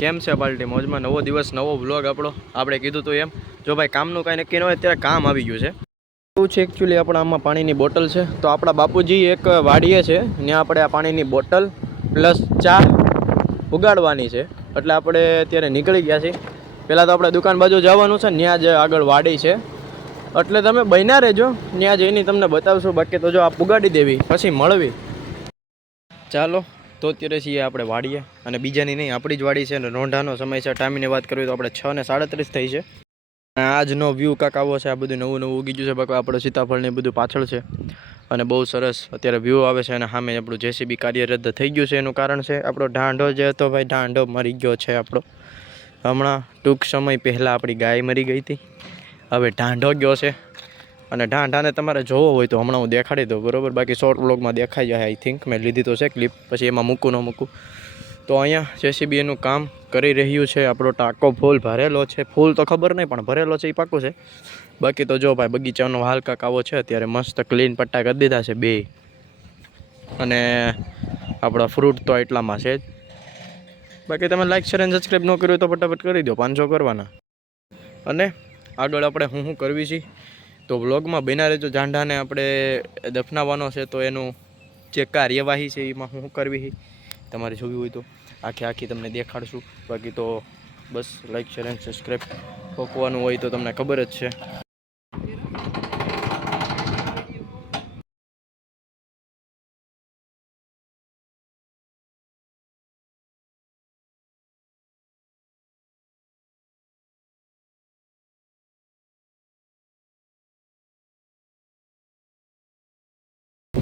કેમ છે પાર્ટી મોજમાં નવો દિવસ, નવો વ્લોગ આપણો. આપણે કીધું તું એમ. જો ભાઈ, કામનું કાંઈ નક્કી ન હોય ત્યારે કામ આવી ગયું છે. એવું છે એકચ્યુઅલી આપણા આમાં પાણીની બોટલ છે. તો આપણા બાપુજી એક વાડીએ છે. ત્યાં આપણે આ પાણીની બોટલ પ્લસ ચા ઉગાડવાની છે. એટલે આપણે અત્યારે નીકળી ગયા છીએ. પહેલાં તો આપણે દુકાન બાજુ જવાનું છે. ત્યાં જ આગળ વાડી છે. એટલે તમે બન્યા રહેજો. ત્યાં જઈને તમને બતાવશું. બાકી તો જો આ ઉગાડી દેવી, પછી મળવી. ચાલો તો અત્યારે છીએ આપણે વાડીએ. અને બીજાની નહીં, આપણી જ વાડી છે અને રોંઢાનો સમય છે. ટાઈમની વાત કરવી તો આપણે છ ને સાડત્રીસ થઈ છે. આજનો વ્યૂ કાંક છે, આ બધું નવું નવું ઉગી ગયું છે. બાકી આપણે સીતાફળ ને બધું પાછળ છે. અને બહુ સરસ અત્યારે વ્યૂ આવે છે અને સામે આપણું જેસીબી કાર્યરત થઈ ગયું છે એનું કારણ છે આપણો ઢાંઢો જે હતો ભાઈ, ઢાંઢો મરી ગયો છે આપણો. હમણાં ટૂંક સમય પહેલાં આપણી ગાય મરી ગઈ હતી. હવે ઢાંઢો ગયો છે. અને ઢાંઢાને તમારે જોવો હોય તો હમણાં હું દેખાડી દઉં, બરોબર? બાકી શોર્ટ વ્લોગમાં દેખાઈ જાય આઈ થિંક મેં લીધી તો છે ક્લિપ પછી એમાં મૂકું, ન મૂકું. તો અહીંયા જેસીબી એનું કામ કરી રહ્યું છે આપણો ટાંકો ફૂલ ભરેલો છે. ફૂલ તો ખબર નહીં, પણ ભરેલો છે એ પાકું છે. બાકી તો જો ભાઈ, બગીચાનો હાલ કાંક આવો છે, અત્યારે મસ્ત ક્લીન પટ્ટા કરી દીધા છે બે. અને આપણા ફ્રૂટ તો એટલામાં છે જ. બાકી તમે લાઈક શેર અને સબસ્ક્રાઈબ ન કર્યું તો ફટાફટ કરી દો પાંચસો કરવાના. અને આગળ આપણે હું શું કરવી છે? તો વ્લોગમાં બન્યા રહેજો. જાંઢાને આપણે દફનાવવાનો છે તો એનું જે કાર્યવાહી છે એમાં શું કરવી તમારે જોવી હોય તો આખી આખી તમને દેખાડશું. બાકી તો બસ લાઈક શેર એન્ડ સબસ્ક્રાઈબ પોકવાનું હોય તો તમને ખબર જ છે.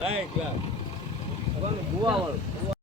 Hey, class. Buah, buah.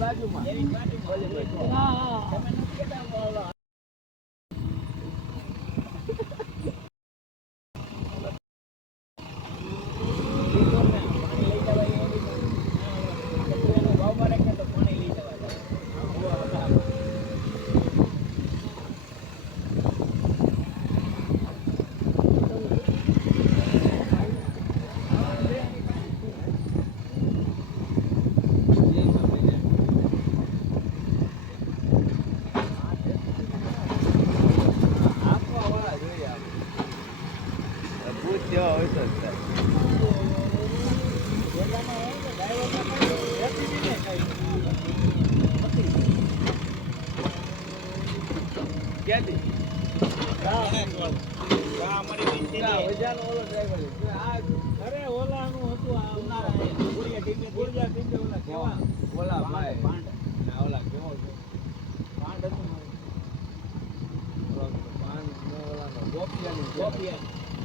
બાજુમાં બુટ જેવા હોય તો અરે ઓલા નું હતું આ ઉનાળા ટીમે ગુર્જા ટીમે ઓલા કેવા ઓલા ભાઈ પાંડ ઓલા કેવો પાંડ હતું ગોપિયાની. ગોપિયાની.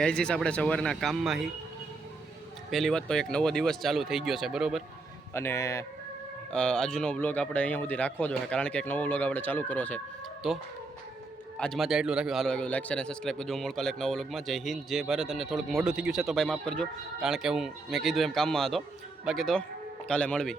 ગાઈઝીસ આપણે સવારના કામમાં હી. પહેલી વાત તો એક નવો દિવસ ચાલુ થઈ ગયો છે, બરાબર? અને આજનો વ્લોગ આપણે અહીંયા સુધી રાખવો જોઈએ, કારણ કે એક નવો વ્લોગ આપણે ચાલુ કરો છે. તો, આજ માટે એટલું રાખ્યું. હાલો લાઈક શેર અને સબસ્ક્રાઈબ કરજો. હું મળકાલ એક નવો વ્લોગમાં. જય હિન્દ, જય ભારત. અને થોડુંક મોડું થઈ ગયું છે, તો ભાઈ માફ કરજો, કારણ કે હું, મેં કીધું એમ કામમાં હતો. બાકી તો, કાલે મળવી.